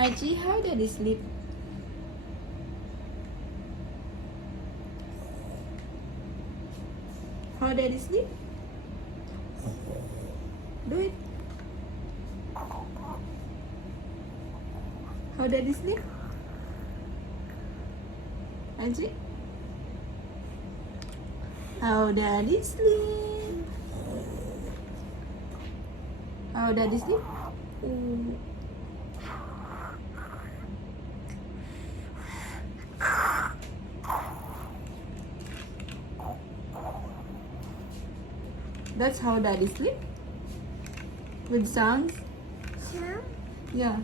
Archie, how daddy sleep? How daddy sleep? Do it. How daddy sleep? Archie? How daddy sleep? How daddy sleep? Ooh. That's how daddy sleep? With sounds? Some? Yeah.